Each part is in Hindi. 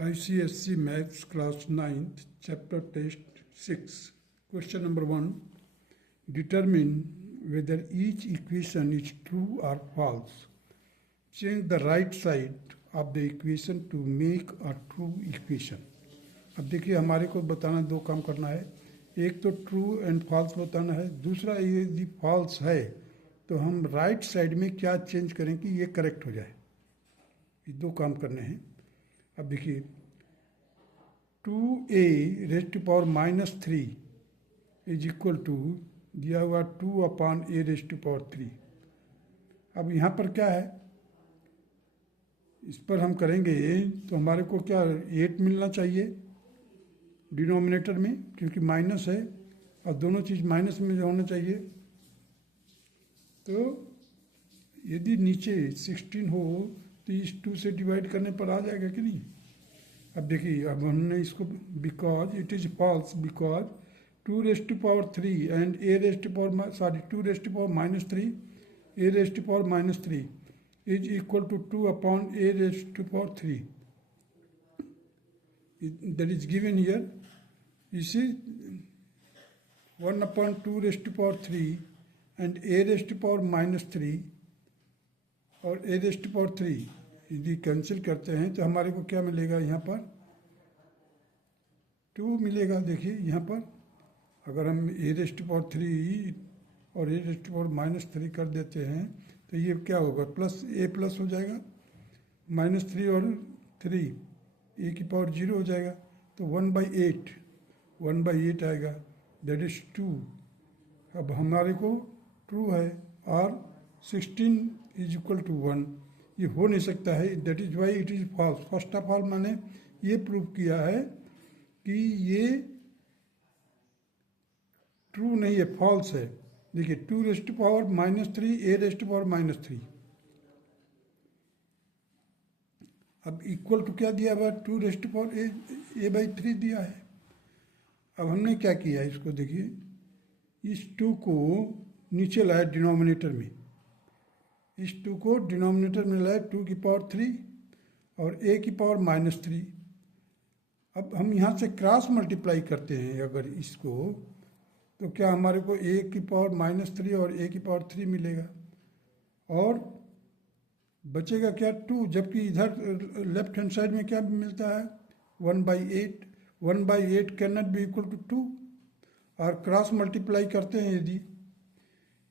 ICSC Maths Class 9th Chapter Test 6. Question number 1. Determine whether each equation is true or false. Change the right side of the equation to make a true equation. अब देखिए हमारे को बताना दो काम करना है. एक तो ट्रू एंड फॉल्स बताना है, दूसरा ये यदि फॉल्स है तो हम राइट साइड में क्या चेंज करें कि ये करेक्ट हो जाए. ये दो काम करने हैं. अब देखिए 2a raise to power -3 is equal to दिया हुआ 2/a रेज़ टू पावर 3. अब यहाँ पर क्या है, इस पर हम करेंगे तो हमारे को क्या 8 मिलना चाहिए डिनोमिनेटर में, क्योंकि माइनस है और दोनों चीज़ माइनस में होना चाहिए. तो यदि नीचे 16 हो तो इस 2 से डिवाइड करने पर आ जाएगा कि नहीं. अब देखिए अब हमने इसको because it is false because 2 raise to power 3 and a raise to power 2 raise to power -3 a raise to power -3 is equal to 2/a raise to power 3. that is given here. You see 1/2 raise to power 3 and a raise to power -3 और a रेज़ टू पावर 3 यदि कैंसिल करते हैं तो हमारे को क्या मिलेगा, यहाँ पर 2 मिलेगा. देखिए यहाँ पर अगर हम a रेज़ टू पावर 3 और a रेज़ टू पावर -3 कर देते हैं तो ये क्या होगा, प्लस a प्लस हो जाएगा, -3 और 3 a की पावर 0 हो जाएगा. तो 1/8 आएगा, दैट इज 2. अब हमारे को ट्रू है और 16 इज इक्वल टू 1. ये हो नहीं सकता है, that is why it is false. First of all मैंने ये प्रूव किया है कि ये ट्रू नहीं है, फॉल्स है. देखिए 2 raise to power -3 a raise to power -3. अब इक्वल टू क्या दिया हुआ, 2 रेज़ टू पावर a/3 दिया है. अब हमने क्या किया इसको देखिए, इस 2 को नीचे लाया डिनोमिनेटर में, इस 2 को डिनोमिनेटर में लाया 2 की पावर 3 और a की पावर -3. अब हम यहाँ से क्रॉस मल्टीप्लाई करते हैं अगर इसको, तो क्या हमारे को a की पावर -3 और a की पावर 3 मिलेगा और बचेगा क्या 2, जबकि इधर लेफ्ट हैंड साइड में क्या मिलता है 1/8. 1/8 can not be equal to 2 और क्रॉस मल्टीप्लाई करते हैं यदि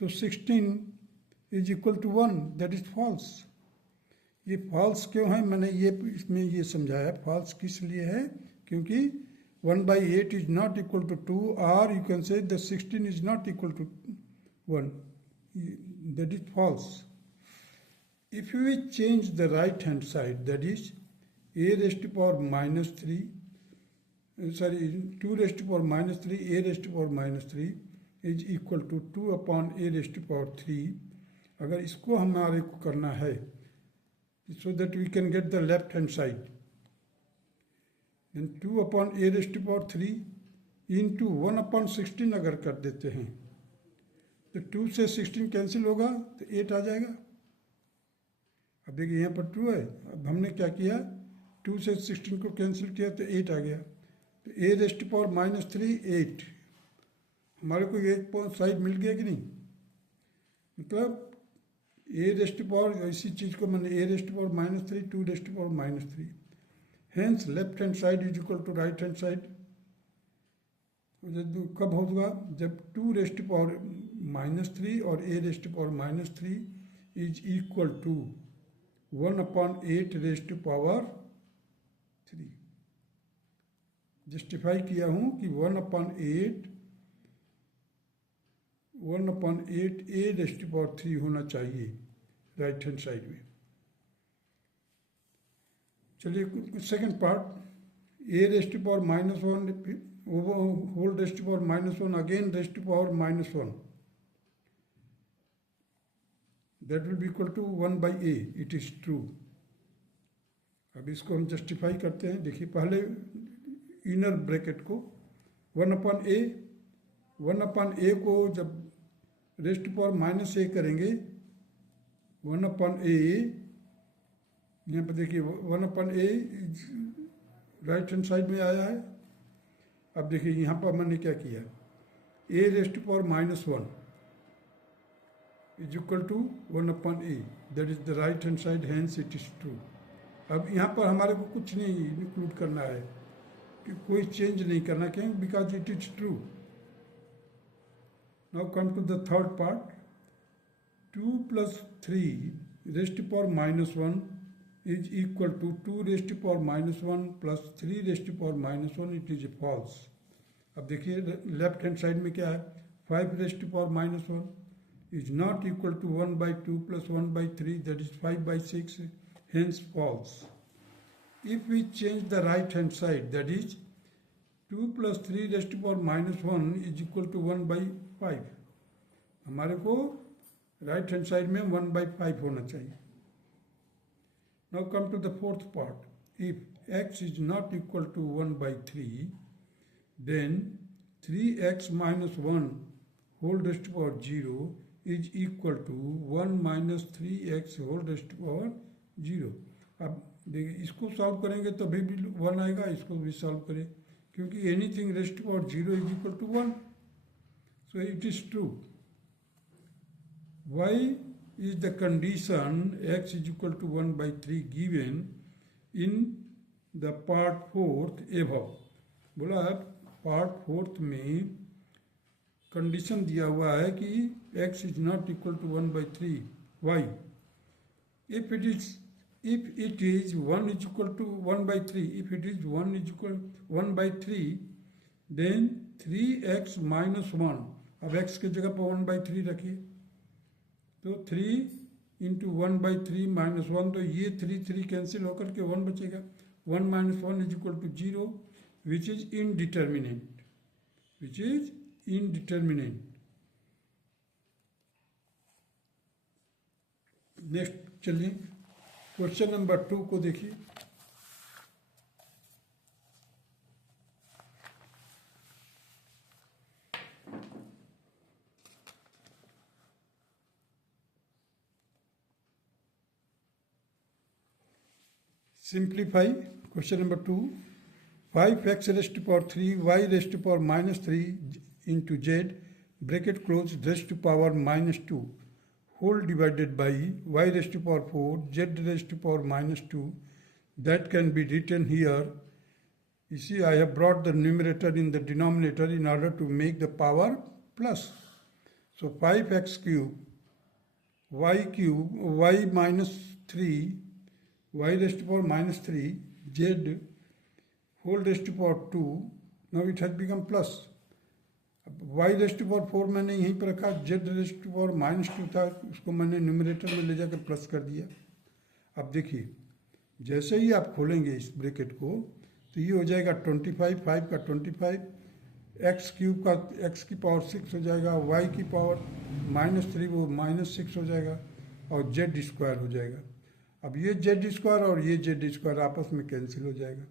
तो 16 is equal to 1, that is false. ये फॉल्स क्यों है, मैंने ये इसमें ये समझाया फॉल्स किस लिए है, क्योंकि 1/8 इज नॉट इक्वल टू 2 और you can say the 16 is not equal to 1, that is false. If we change the right hand side, that is a raised to power -3, 2 raised to power -3 a raised to power -3 is equal to 2/a raised to power 3. अगर इसको हमारे को करना है so that we can get the left hand side, then 2/a raised to power 3 into 1/16 अगर कर देते हैं तो 2 से 16 कैंसिल होगा तो 8 आ जाएगा. अब देखिए यहाँ पर 2 है, अब हमने क्या किया 2 से 16 को कैंसिल किया तो 8 आ गया. तो a रेज़ टू पावर -3 8, हमारे को एक साइड मिल गया कि नहीं. मतलब a रेज़ टू पावर इसी चीज़ को मैंने a raise to power -3 2 raise to power -3, hence left hand side is equal to right hand side. कब होगा, जब 2 रेज़ टू पावर -3 और a raise to power -3 is equal to 1/8 raise to power 3. Justify किया हूँ कि 1/8 a रेज़ टू पावर 3 होना चाहिए राइट हैंड साइड में. चलिए second part, a raise to power -1 whole raise to power -1 again raise to power -1, that will be equal to 1/a. It is true. अब इसको हम जस्टिफाई करते हैं. देखिए पहले इनर ब्रैकेट को 1/a को जब रेज़ टू पावर -a करेंगे 1/a, यहाँ पर देखिए 1/a राइट हैंड साइड में आया है। अब देखिए यहाँ पर मैंने क्या किया, A raised power -1 is equal to 1/a, that is the right hand side, hence it is true. अब यहाँ पर हमारे को कुछ नहीं इंक्लूड करना है, कि कोई चेंज नहीं करना, क्यों, because it is true. Now come to the third part, 2 + 3 raised power -1 is equal to 2 raised to power -1 plus 3 raised to power -1, it is false। अब देखिए लेफ्ट हैंड साइड में क्या है, 5 raised to power -1 is not equal to 1/2 plus 1/3, that is 5/6, hence false। If we change the right hand side, that is 2 + 3 raised to power -1 is equal to 1/5, हमारे को राइट हैंड साइड में 1/5 होना चाहिए। Now come to the fourth part. If x is not equal to 1/3, then 3x - 1 whole raised to power 0 is equal to 1 - 3x whole raised to power 0। अब देखिए इसको सॉल्व करेंगे तभी भी 1 आएगा, इसको भी सॉल्व करें, क्योंकि anything raised to power 0 is equal to 1, so it is true. Why is the condition x is equal to 1/3 given in the part 4th above? बोला पार्ट 4th में कंडीशन दिया हुआ है कि x is not equal to 1/3। Why? If it is 1 is equal to 1/3, if it is 1 is equal 1/3, then 3x - 1, अब x की जगह पर 1/3 रखिए, तो 3 × 1/3 - 1, तो ये 3 कैंसिल होकर के 1 बचेगा। 1 - 1 is equal to 0, which is indeterminate, which is indeterminate. Next चलिए क्वेश्चन नंबर 2 को देखिए। Simplify question number 2, 5x raised to power 3 y raised to power -3 into z bracket close raised to power -2 whole divided by y raised to power 4 z raised to power -2, that can be written here। You see, I have brought the numerator in the denominator in order to make the power plus। So 5x cube y -3 y raised to power -3 z whole raised to power 2, now it has become plus। अब y raised to power 4 मैंने यहीं पर रखा, z raised to power -2 था, उसको मैंने न्यूमरेटर में ले जाकर प्लस कर दिया। अब देखिए जैसे ही आप खोलेंगे इस ब्रैकेट को तो ये हो जाएगा 25, 5 का 25, एक्स क्यूब का x की पावर 6 हो जाएगा, y की पावर -3 वो -6 हो जाएगा, और z स्क्वायर हो जाएगा। अब ये जेड स्क्वायर और ये जेड स्क्वायर आपस में कैंसिल हो जाएगा।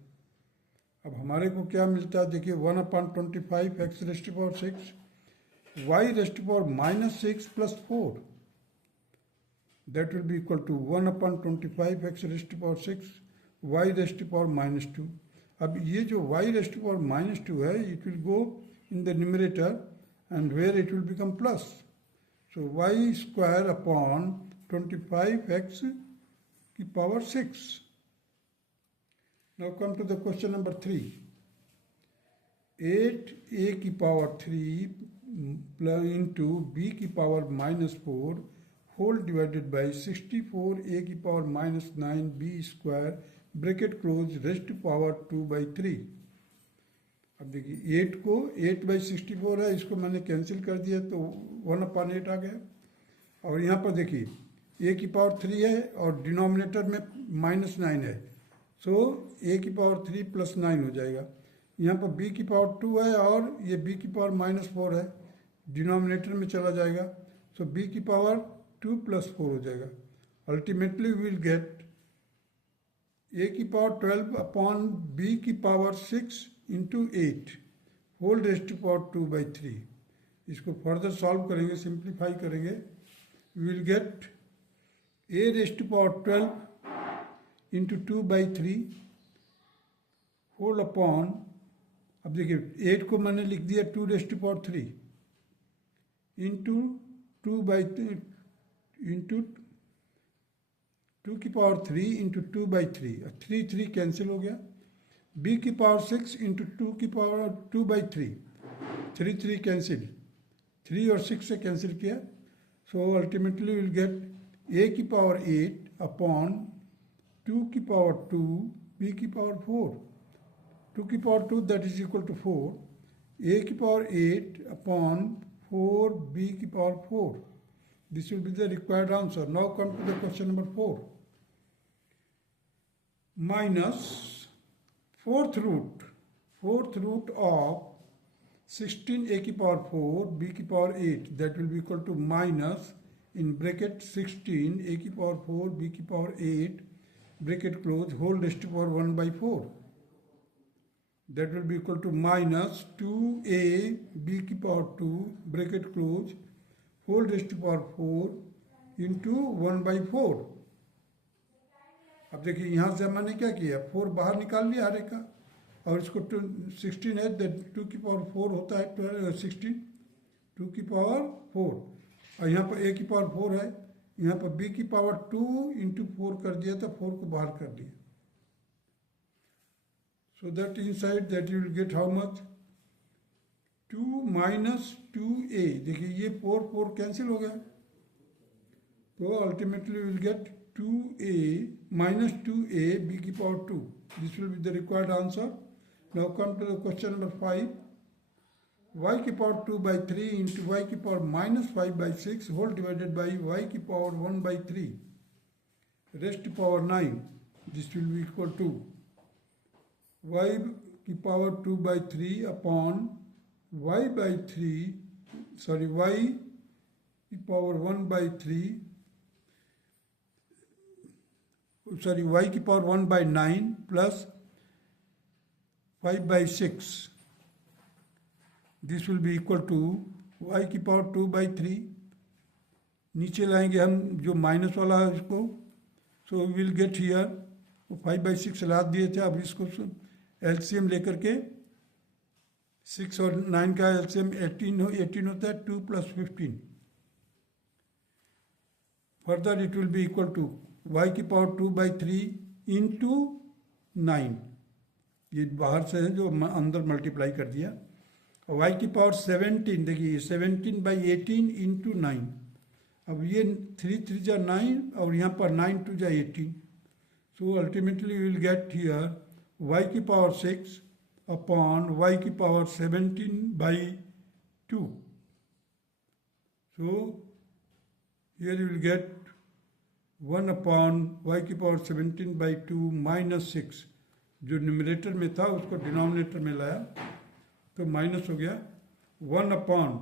अब हमारे को क्या मिलता है, देखिए 1/25 x raised to power 6 y raised to power -6 + 4, that will be equal to 1/25 x raised to power 6 y raised to power -2। अब ये जो y रेस्ट टू पावर -2 है, it will go in the numerator and where it will become plus. So y square upon 25x की power 6। Now come to the question number 3, 8a की पावर 3 into b की power -4 whole divided by 64a की पावर -9 b square bracket close raised to power 2/3। अब देखिए 8 को 8/64 है, इसको मैंने कैंसिल कर दिया तो 1/8 आ गया। और यहाँ पर देखिए a की पावर 3 है और डिनोमिनेटर में -9 है, सो a की पावर 3 + 9 हो जाएगा। यहाँ पर b की पावर 2 है और ये b की पावर -4 है, डिनोमिनेटर में चला जाएगा, सो b की पावर 2 + 4 हो जाएगा। Ultimately we will get a की पावर 12 अपॉन b की power 6 × 8 whole raised to power 2/3। इसको फर्दर सॉल्व करेंगे, सिंप्लीफाई करेंगे, we will get a raised to power 12 into 2/3 whole upon, अब देखिए 8 को मैंने लिख दिया 2⁻³ इंटू 2/3 इंटू 2/3, 3 कैंसिल हो गया। b⁶ इंटू 2/3, 3 कैंसिल, 3 और 6 से कैंसिल किया। So ultimately will get a⁸ upon 2⁴ b⁴, 2⁴ that is equal to 4, a⁸ upon 4b⁴. This will be the required answer. Now come to the question number 4. Minus fourth root of 16a⁴ b⁴, that will be equal to minus in bracket 16a⁴ b⁴, bracket close, whole raised to power 1/4. That will be equal to minus 2a b⁴, bracket close, whole raised to power 4 into 1/4. अब देखिए यहाँ से मैंने क्या किया, 4 बाहर निकाल लिया हर एक का, और इसको 16 है, 2⁴ होता है 16, 2⁴, और यहाँ पर a⁴ है, यहाँ पर b⁴2 इंटू 4 कर दिया था, 4 को बाहर कर दिया। So that inside that you will get how much? 2 minus 2a, देखिए ये 4 कैंसिल हो गया, तो ultimately will get 2a minus 2a b⁴2. This will be the required answer. Now come to the question number 5. y⁴2/3 into y⁻⁻5/6 whole divided by y⁻1/3 raised to power 9. This will be equal to y⁻2/3 upon y/3, sorry, y⁻1/3, sorry, y⁻1/9 plus 5/6. This will be equal to y⁻2/3, नीचे लाएंगे हम जो माइनस वाला है इसको, सो विल गेट हियर, 5/6 लाद दिए थे, अब इसको एलसीएम लेकर के 6 और 9 का एलसीएम 18 होता है, 2 + 15. Further it will be equal to y⁻2/3 into 9, ये बाहर से है जो अंदर मल्टीप्लाई कर दिया, और y⁻17, देखिए 17/18 इंटू 9, अब ये 3 3 जा 9 और यहाँ पर 9 2 जा 18, so ultimately we will get here y⁻6 upon y⁻17/2. So here you will get 1 upon y⁻17/2 minus 6, जो न्यूमरेटर में था उसको डिनोमिनेटर में लाया तो माइनस हो गया, 1 upon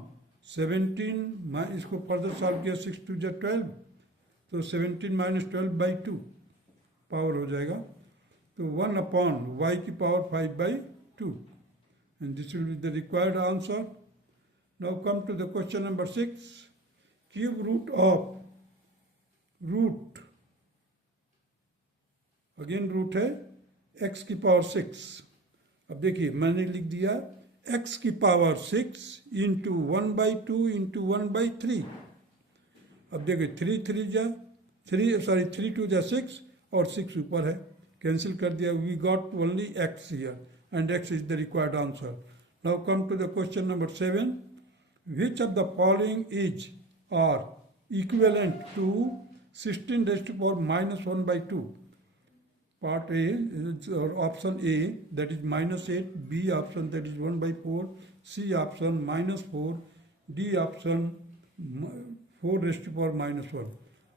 17, इसको फर्दर सॉल्व किया, 6 2 जा 12, तो 17 - 12/2 पावर हो जाएगा, तो 1 upon y⁻5/2, and this will be the required answer. Now come to the question number 6. Cube root of again root है x⁻6. अब देखिए मैंने लिख दिया x⁻6 इंटू 1/2 इंटू 1/3. अब देखिए 3 2 जा 6 और 6 ऊपर है, कैंसिल कर दिया, we got only x here and x is the required answer. Now come to the question number 7. Which of the following is or equivalent to 16 raised to power -1/2? Part A or option A, that is -8, B option that is 1/4, C option -4, D option 4 raised to power -1.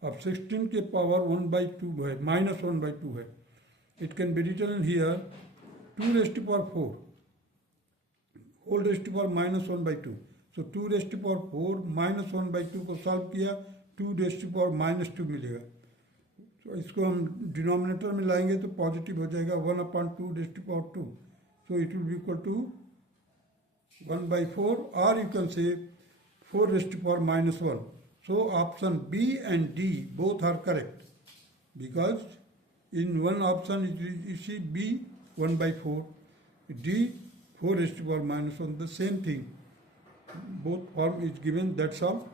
अब 16 के पावर 1/2 है, -1/2 है. It can be written here 2 raised to power 4 whole raised to power -1/2. So 2 raised to power 4 -1/2 को सॉल्व किया, 2 raised to power -2 मिलेगा. तो इसको हम डिनोमिनेटर में लाएंगे तो पॉजिटिव हो जाएगा, 1 upon 2 raised to power 2. So it will be equal to 1/4, or you can say 4 raised to power -1. So option B and D both are correct, because in one option you see B 1/4 d 4 raised to power minus 1, the same thing. Both form is given, that's all.